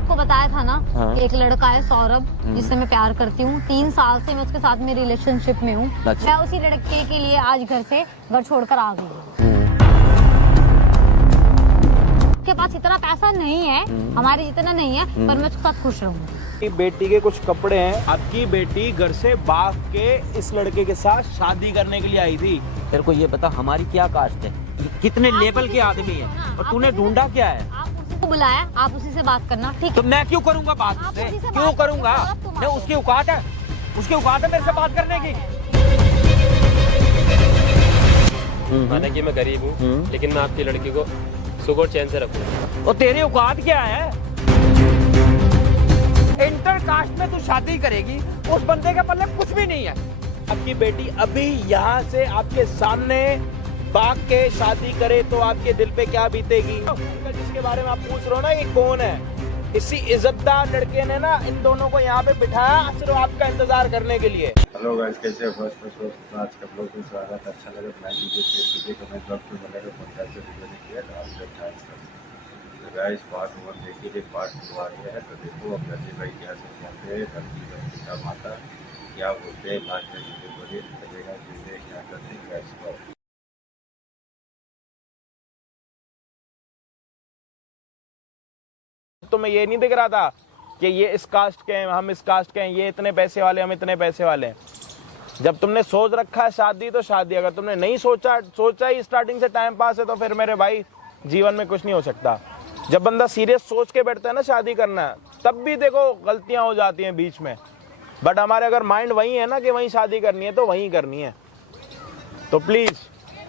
आपको बताया था ना हाँ। कि एक लड़का है सौरभ, जिससे मैं प्यार करती हूँ। 3 साल से मैं उसके साथ में रिलेशनशिप में हूँ। अच्छा। मैं उसी लड़के के लिए आज घर छोड़कर आ गई हूँ। उसके पास इतना पैसा नहीं है, हमारे जितना नहीं है, पर मैं उसके साथ खुश रहूंगी। बेटी के कुछ कपड़े हैं। आपकी बेटी घर से भाग के इस लड़के के साथ शादी करने के लिए आई थी। तेरे को ये बता हमारी क्या कास्ट है, कितने लेवल के आदमी है, और तूने ढूंढा क्या है? आप उसी को बुलाया, आप उसी से बात करना, ठीक तो है? मैं क्यों करूंगा बात आप उससे? उसी से क्यों बात करूंगा? करो, मैं उसकी औकात है, मेरे से बात करने की। माना कि मैं गरीब हूँ, लेकिन मैं आपकी लड़की को सुख और चैन से रखूंगा। और तेरी औकात क्या है? इंटर कास्ट में तू शादी करेगी, उस बंदे के पल्ले कुछ भी नहीं है। आपकी बेटी अभी यहाँ से आपके सामने भाग के शादी करे तो आपके दिल पे क्या बीतेगी? जिसके बारे में आप पूछ रहे हो ना, ये कौन है? इसी इज्जतदार लड़के ने ना इन दोनों को यहाँ पे बिठाया सिर्फ आपका इंतजार करने के लिए। हेलो गाइस, कैसे हो? फर्स्ट आज का ब्लॉग में स्वागत है। अच्छा लगे तो लाइक कीजिए, शेयर कीजिए, कमेंट बॉक्स में बनेगा कॉन्टैक्ट से वीडियो देखिए तो आप लोग चांस कर सकते हैं। गाइस पार्ट 1 देखिए, पार्ट 2 आ गया है। तो देखो अब रजी भाई क्या समझाते हैं, धरती का पिता माता क्या बोलते हैं, लास्ट में वीडियो बोलिए चलेगा, चीजें क्या करते हैं कैसे। तुम्हें ये नहीं दिख रहा था कि ये इस कास्ट के हैं, हम इस कास्ट के हैं, ये इतने पैसे वाले, हम इतने पैसे वाले हैं? जब तुमने सोच रखा है शादी तो शादी, अगर तुमने नहीं सोचा ही स्टार्टिंग से टाइम पास है तो फिर मेरे भाई जीवन में कुछ नहीं हो सकता। जब बंदा सीरियस सोच के बैठता है ना शादी करना है, तब भी देखो गलतियां हो जाती हैं बीच में। बट हमारे अगर माइंड वही है ना कि वहीं शादी करनी है तो वहीं करनी है। तो प्लीज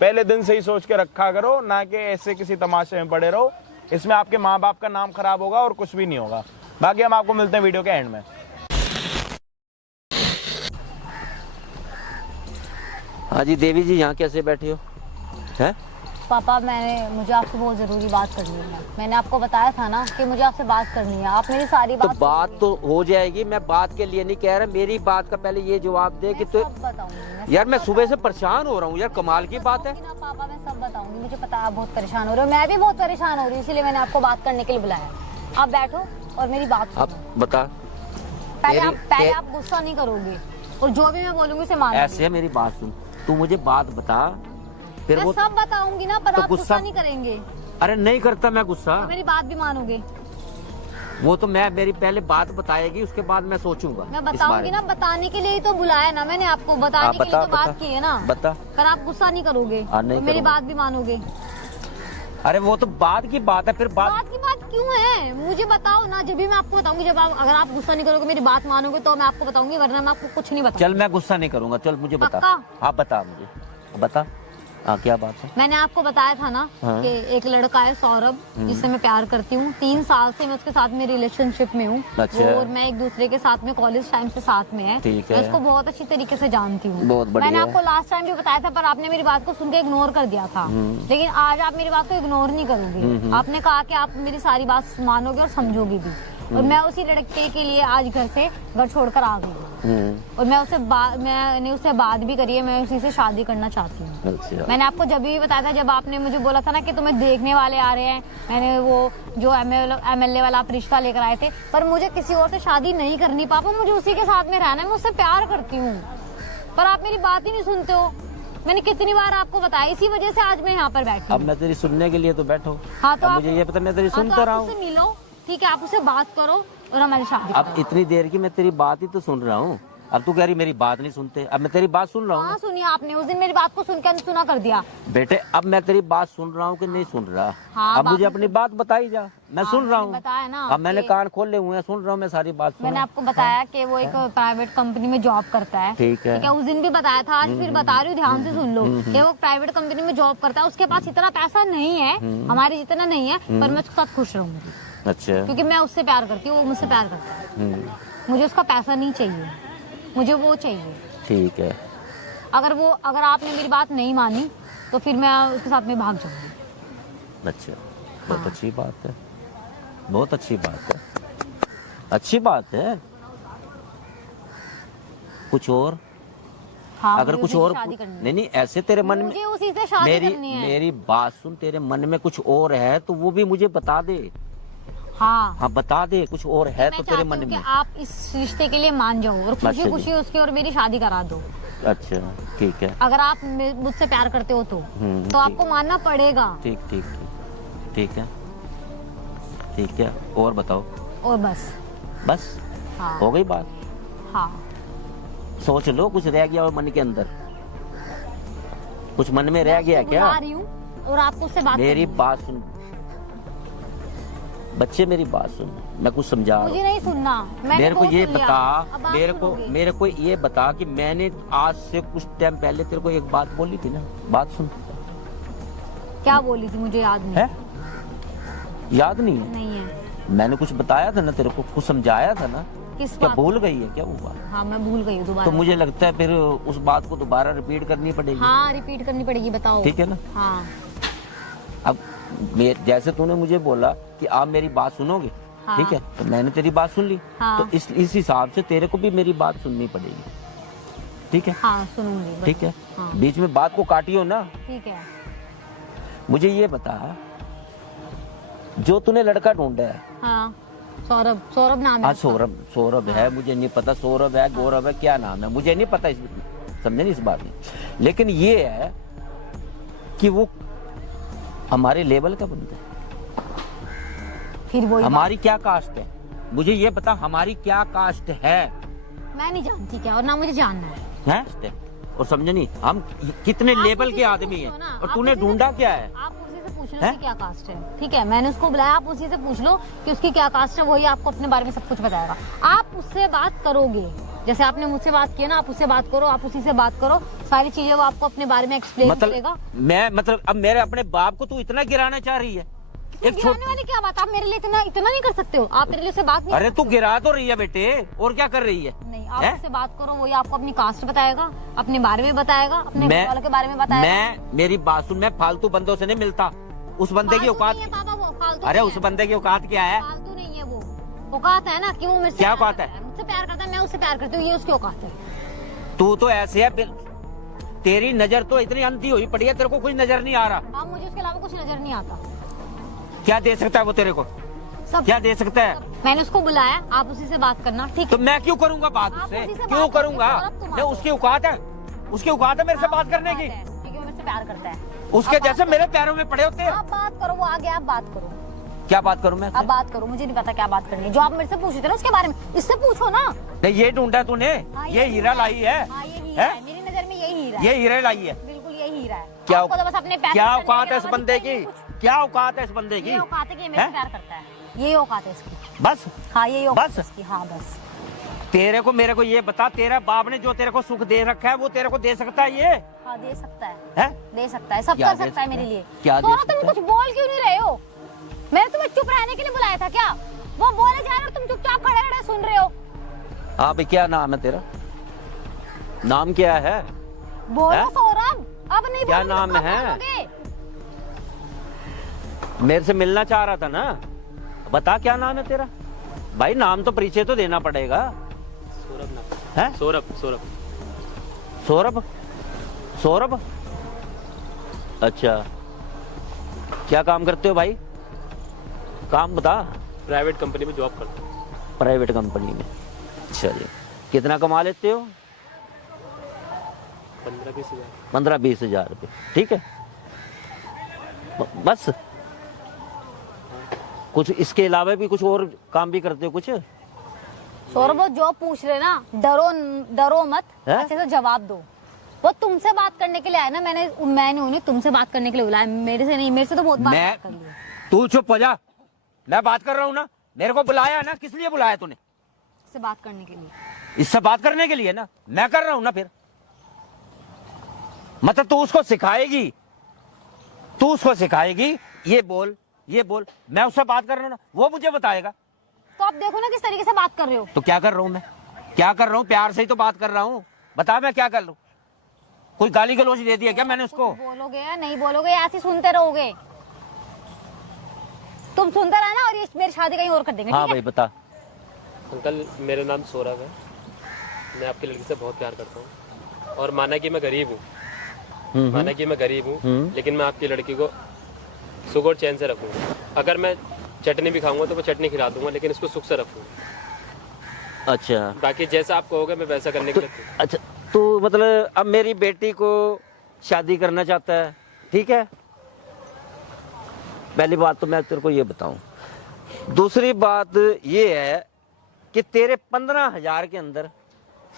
पहले दिन से ही सोच के रखा करो, ना कि ऐसे किसी तमाशे में पड़े रहो। इसमें आपके माँ बाप का नाम खराब होगा और कुछ भी नहीं होगा। बाकी हम आपको मिलते हैं वीडियो के एंड में। हाँ जी देवी जी, यहाँ कैसे बैठे हो? है पापा, मुझे आपसे बहुत जरूरी बात करनी है। मैंने आपको बताया था ना कि मुझे आपसे बात करनी है। आप मेरी सारी तो बात बात तो हो जाएगी। मैं बात के लिए नहीं कह रहा, मेरी बात का पहले ये जवाब दे कि तो यार मैं सुबह से परेशान हो रहा हूँ यार, कमाल की बात है। पापा मैं सब बताऊंगी, मुझे पता है आप बहुत परेशान हो रहे हो, मैं भी बहुत परेशान हो रही हूँ, इसीलिए मैंने आपको बात करने के लिए बुलाया। आप बैठो और मेरी बात अब सुनो। बता। पहले आप गुस्सा नहीं करोगे और जो भी मैं बोलूंगी उसे मानोगे। ऐसे है, मेरी बात सुन, तू मुझे बात बता, फिर मैं वो सब बताऊंगी ना, पर तो आप गुस्सा नहीं करेंगे। अरे नहीं करता मैं गुस्सा, और मेरी बात भी मानोगे। वो तो मेरी पहले बात बताएगी, उसके बाद मैं सोचूंगा। मैं बताऊंगी ना, बताने के लिए ही तो बुलाया ना मैंने आपको, बताने के लिए तो बात की है ना। बता। पर आप गुस्सा नहीं करोगे नहीं और मेरी करूंगा। बात भी मानोगे। अरे वो तो बाद की बात है, फिर बात की बात क्यों है? मुझे बताओ ना, जब भी मैं आपको बताऊंगी, जब अगर आप गुस्सा नहीं करोगे, मेरी बात मानोगे तो मैं आपको बताऊंगी, वरना मैं आपको कुछ नहीं बताऊंगी। चल मैं गुस्सा नहीं करूंगा, चल मुझे बता। पक्का? हाँ बता मुझे, बता। हाँ क्या बात है? मैंने आपको बताया था ना हाँ। कि एक लड़का है सौरभ, जिससे मैं प्यार करती हूँ। 3 साल से मैं उसके साथ में रिलेशनशिप में हूँ। अच्छा। वो और मैं एक दूसरे के साथ में कॉलेज टाइम से साथ में है। ठीक है। मैं उसको बहुत अच्छी तरीके से जानती हूँ। बहुत बढ़िया। मैंने आपको लास्ट टाइम भी बताया था, पर आपने मेरी बात को सुन के इग्नोर कर दिया था। लेकिन आज आप मेरी बात को इग्नोर नहीं करोगे। आपने कहा कि आप मेरी सारी बात मानोगे और समझोगे भी। और मैं उसी लड़के के लिए आज घर छोड़कर आ गई हूँ। और मैंने उससे बात भी करी है, मैं उसी से शादी करना चाहती हूँ। अच्छा। मैंने आपको जब भी बताया था, जब आपने मुझे बोला था ना कि तुम्हें देखने वाले आ रहे हैं, मैंने वो जो MLA वाला आप रिश्ता लेकर आए थे, पर मुझे किसी और से शादी नहीं करनी पापा, मुझे उसी के साथ में रहना है, मैं उससे प्यार करती हूँ। पर आप मेरी बात ही नहीं सुनते हो। मैंने कितनी बार आपको बताया, इसी वजह से आज मैं यहाँ पर बैठी अब मैं तेरी सुनने के लिए तो बैठो। हाँ तो मुझे ये पता, मैं तेरी सुनता रहा हूँ। मिलो, ठीक है, आप उससे बात करो और हमारी शादी अब इतनी देर की मैं तेरी बात ही तो सुन रहा हूँ। अब तू कह रही मेरी बात नहीं सुनते, अब मैं तेरी बात सुन रहा हूँ। हाँ सुनिए, आपने उस दिन मेरी बात को सुनकर अनसुना कर दिया। बेटे अब मैं तेरी बात सुन रहा हूँ कि नहीं सुन रहा? हाँ, अब मुझे अपनी बात बताई जा, मैं सुन रहा हूँ। बताया ना, अब मैंने कान खोले हुए हैं, सुन रहा हूँ मैं सारी बात। मैंने आपको बताया कि वो एक प्राइवेट कंपनी में जॉब करता है। ठीक है। उस दिन भी बताया था, आज फिर बता रही हूँ, ध्यान से सुन लो कि वो प्राइवेट कंपनी में जॉब करता है। उसके पास इतना पैसा नहीं है, हमारे जितना नहीं है, पर मैं उसके साथ खुश रहूंगी। अच्छा। क्योंकि मैं उससे प्यार करती हूँ, वो मुझसे प्यार करता है। मुझे उसका पैसा नहीं चाहिए, मुझे वो चाहिए। ठीक है। अगर आपने मेरी बात नहीं मानी तो फिर मैं उसके साथ में भाग जाऊंगी। अच्छा, बहुत अच्छी बात है, बहुत अच्छी बात है, अच्छी बात है। कुछ और? हाँ, अगर कुछ और नहीं ऐसे तेरे मन में, मुझे उसी से शादी करनी है। मेरी बात सुन, तेरे मन में कुछ और है तो वो भी मुझे बता दे। हाँ हाँ बता दे, कुछ और है तो तेरे मन कि में। आप इस रिश्ते के लिए मान जाओ और अच्छा खुशी जी। खुशी उसकी और मेरी शादी करा दो। अच्छा ठीक है, अगर आप मुझसे प्यार करते हो तो ठीक। आपको मानना पड़ेगा। ठीक ठीक ठीक ठीक है, ठीक है। और बताओ। और बस बस हाँ हो गई बात। हाँ सोच लो, कुछ रह गया हो मन के अंदर, कुछ मन में रह गया क्या? बुला रही हूँ और आपको उससे बात मेरी करनी है। बात सुन बच्चे, मेरी बात सुन, मैं कुछ समझा रहा मुझे हूँ। नहीं सुनना, मैंने मेरे को दो ये सुन लिया। बता, अब आप मेरे सुनोगे। को ये बता कि मैंने आज से कुछ टाइम पहले तेरे को एक बात बोली थी ना, बात सुन। क्या बोली थी मुझे याद नहीं है? याद नहीं है? नहीं है। मैंने कुछ बताया था ना तेरे को, कुछ समझाया था ना? किस क्या बात? भूल गई है क्या वो बात? हाँ मैं भूल गई हूँ तो दोबारा। मुझे लगता है फिर उस बात को दोबारा रिपीट करनी पड़ेगी। हाँ रिपीट करनी पड़ेगी, बताओ। ठीक है ना? हाँ अब जैसे तूने मुझे बोला कि आप मेरी बात सुनोगे, हाँ। ठीक है, तो मैंने तेरी बात सुन ली। हाँ। तो इस हिसाब से तेरे को भी मेरी बात सुननी पड़ेगी, ठीक है? हाँ सुनूंगी बस। ठीक है, हाँ। बीच में बात को काटियो ना। ठीक है। मुझे ये बता, जो तूने लड़का ढूंढा है, हाँ सौरभ, सौरभ नाम है हाँ उसका। सौरभ है, मुझे नहीं पता सौरभ है गौरव है क्या नाम है, मुझे नहीं पता, समझे नहीं इस बात में। लेकिन ये है कि वो हमारे लेवल का बंदा है। फिर वही हमारी क्या कास्ट है, मुझे ये बता, हमारी क्या कास्ट है? बात। मैं नहीं जानती क्या, और ना मुझे जानना है। हैं? और समझे नहीं, हम कितने आप लेवल उसी के से आदमी पूछो हैं, ना, और आप तूने उसी से ढूंढा पूछो। क्या है? आप उसी से पूछ लो हैं? उसकी क्या कास्ट है। ठीक है, मैंने उसको बुलाया, आप उसी से पूछ लो कि उसकी क्या कास्ट है, वही आपको अपने बारे में सब कुछ बताएगा। आप उससे बात करोगे, जैसे आपने मुझसे बात की है ना, आप उससे बात करो, आप उसी से बात करो, सारी चीजें वो आपको अपने बारे में एक्सप्लेन करेगा। मतलब अब मेरे अपने बाप को तू इतना गिराना चाह रही है? एक गिराने वाली क्या बात, आप मेरे लिए इतना नहीं कर सकते हो, आप मेरे लिए उससे बात नहीं अरे कर तू सकते गिरा तो रही है बेटे, और क्या कर रही है? हो। नहीं, आप हैं? उससे बात करो, वही आपको अपनी कास्ट बताएगा, अपने बारे में बताएगा, अपने घर वालों के बारे में बताएगा। मेरी बात सुन, मैं फालतू बंदों से नहीं मिलता। उस बंदे की फालतू औकात, नहीं है बाबा, वो फालतू अरे नहीं उस है। बंदे की औकात क्या है? फालतू नहीं है वो, औकात है ना कि वो मेरे से क्या प्यार औकात है? करता मुझसे प्यार करता है, मैं उससे प्यार करती हूँ, ये उसकी औकात है। तू तो ऐसे है, तेरी नजर तो इतनी अंधी हुई पड़ी है, तेरे को कुछ नजर नहीं आ रहा। हाँ मुझे उसके अलावा कुछ नजर नहीं आता। क्या दे सकता है वो तेरे को? सब क्या दे सकता है? मैंने उसको बुलाया, आप उसी से बात करना, ठीक तो है? मैं क्यों करूंगा बात आप उससे? उसी से क्यों बात करूंगा? करके सौरभ, तुम नहीं, आओ। उसकी औकात है, उसकी औकात है मेरे से बात करने की। क्योंकि वो मेरे से प्यार करता है। उसके आप जैसे बात मेरे पैरों में पड़े होते हैं। आप बात करो, वो आ गया, आप बात करो। क्या बात करूं मैं? आप बात करो, मुझे नहीं पता क्या बात करनी है। जो आप मेरे से पूछे थे ना उसके बारे में, इससे पूछो ना। नहीं, ये ढूंढा तूने, हाँ, ये हीरा लाई है? हाँ ये हीरा हैं? है, मेरी नजर में यही हीरा है। ये हीरा लाई है? बिल्कुल यही हीरा है। क्या आपको तो बस अपने पैसे क्या करने के औकात है इस अलावा बंदे दिखता ही की? नहीं कुछ। क्या औकात है इस बंदे की? ये औकात है कि ये मेरे से हैं? प्यार करता है, यही औकात है इसकी। बस हाँ यही औकात बस? है इसकी, हाँ बस। तेरे को मेरे को ये बता, तेरा बाप ने जो तेरे को सुख दे रखा है वो तेरे को दे सकता है? ये हाँ दे सकता है, है? दे सकता है, सब क्या कर दे सकता है सकता मेरे है? लिए। क्या दे सोना, सकता तुम है? कुछ बोल क्यों नहीं रहे हो? मैंने तुम्हें चुप रहने के लिए बुलाया था क्या? वो बोले जा रहे हो, तुम चुपचाप खड़े खड़े सुन रहे हो। हाँ भाई, क्या नाम है तेरा? नाम क्या है? बोलो हैं? सौरभ, अब नहीं क्या बोलोगे तो नाम कब है? बोलोगे? मेरे से मिलना चाह रहा था ना, बता क्या नाम है तेरा? भाई नाम तो परिचय तो देना पड़ेगा। सौरभ नाम है? सौरभ सौरभ सौरभ? सौरभ? अच्छा, क्या काम करते हो भाई? काम बता। प्राइवेट कंपनी में जॉब करता हूँ। प्राइवेट कंपनी में? अच्छा जी, कितना कमा लेते हो? 15-20 हज़ार। 15-20 हजार रुपये, ठीक है। बस? कुछ इसके अलावा भी कुछ और काम भी करते हो कुछ? सौरभ वो जो पूछ रहे ना, डरो मत, हैं? अच्छे से जवाब दो। वो तुमसे बात करने के लिए आया ना, मैंने उन्हें तुमसे बात करने के लिए बुलाया, मेरे से नहीं। मेरे से तो बहुत बात मैं कर ली। तू चुप हो जा, मैं बात कर रहा हूँ ना। मेरे को बुलाया ना, किस लिए बुलाया तूने? से बात करने के लिए। इससे बात करने के लिए ना, मैं कर रहा हूं ना। फिर मतलब तू उसको सिखाएगी, तू उसको सिखाएगी, ये बोल ये बोल, मैं उससे बात कर रहा हूं ना, वो मुझे बताएगा। तो आप देखो ना किस तरीके से बात कर रहे हो। तो क्या कर रहा हूं मैं? क्या कर रहा हूं? प्यार से ही तो बात कर रहा हूं। बता मैं क्या कर लूं? कोई गाली गलौज दे दिया क्या मैंने उसको? बोलोगे या नहीं बोलोगे, या ऐसे सुनते रहोगे? तुम सुनते रहना और ये मेरी शादी कहीं और कर देंगे। हाँ ठीक भाई है? बता। अंकल मेरा नाम सौरभ है, मैं आपकी लड़की से बहुत प्यार करता हूँ। और माना कि मैं गरीब हूँ, माना कि मैं गरीब हूँ, लेकिन मैं आपकी लड़की को सुख और चैन से रखूँगा। अगर मैं चटनी भी खाऊंगा तो मैं चटनी खिला दूंगा, लेकिन इसको सुख से रखूंगा। अच्छा बाकी जैसा आप कहोगे मैं वैसा करने के लिए तैयार हूं। अच्छा, तू मतलब अब मेरी बेटी को शादी करना चाहता है, ठीक है। पहली बात तो मैं तेरे को ये बताऊं, दूसरी बात ये है कि तेरे 15,000 के अंदर,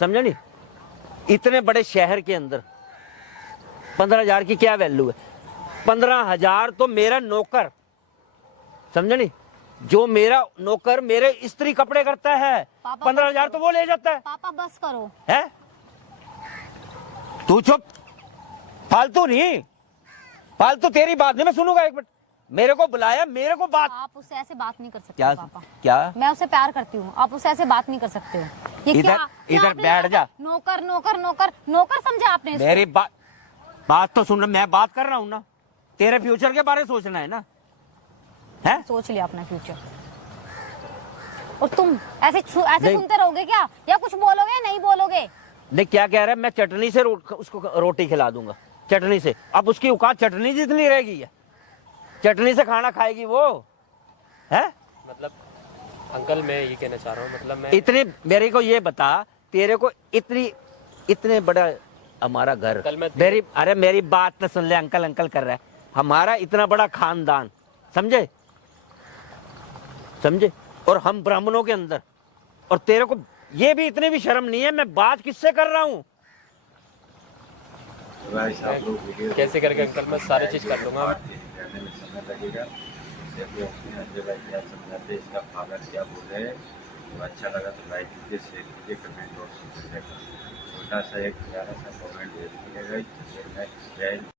समझा नहीं, इतने बड़े शहर के अंदर 15,000 की क्या वैल्यू है? 15,000 तो मेरा नौकर, समझा नहीं, जो मेरा नौकर मेरे स्त्री कपड़े करता है, पापा 15,000 तो वो ले जाता है। पापा बस करो। है? तू चुप, फालतू नहीं, फालतू तेरी बात नहीं मैं सुनूंगा। एक मिनट, मेरे को बुलाया, मेरे को बात, आप उससे ऐसे बात नहीं कर सकते क्या पापा। क्या? मैं उससे प्यार करती हूँ, आप उससे ऐसे बात नहीं कर सकते हो। ये इधर- क्या- क्या इधर आपने बैठ जा। नौकर नौकर नौकर नौकर समझा आपने इसको? मेरी बात तो सुन, मैं बात कर रहा हूं ना, तेरे फ्यूचर के बारे में सोचना है ना, है? सोच लिया अपना फ्यूचर। और तुम ऐसे नहीं। सुनते रहोगे क्या, या कुछ बोलोगे या नहीं बोलोगे? नहीं, क्या कह रहा है? मैं चटनी से उसको रोटी खिला दूंगा, चटनी से। अब उसकी औकात चटनी जितनी रहेगी है, चटनी से खाना खाएगी वो, है? मतलब अंकल मैं ये कहना चाह रहा हूँ, मतलब मैं इतनी, मेरे को ये बता, तेरे को इतने बड़ा हमारा घर, कल मैं- मेरी बात तो सुन ले, अंकल अंकल कर रहा है, हमारा इतना बड़ा खानदान, समझे समझे, और हम ब्राह्मणों के अंदर, और तेरे को ये भी इतनी भी शर्म नहीं है, मैं बात किससे कर रहा हूँ? तो गाइस आप लोग वीडियो कैसे करके अंकल मैं सारी चीज़ कर लूँगा। कहने में समय लगेगा। जब अपने अंजय भाई क्या समझाते, इसका फादर क्या बोल रहे हैं, तो अच्छा लगा तो लाइक कीजिए, शेयर कीजिए, कमेंट बॉक्स में करिएगा। छोटा सा एक प्यारा सा कमेंट भेज दीजिएगा। जय हिंद।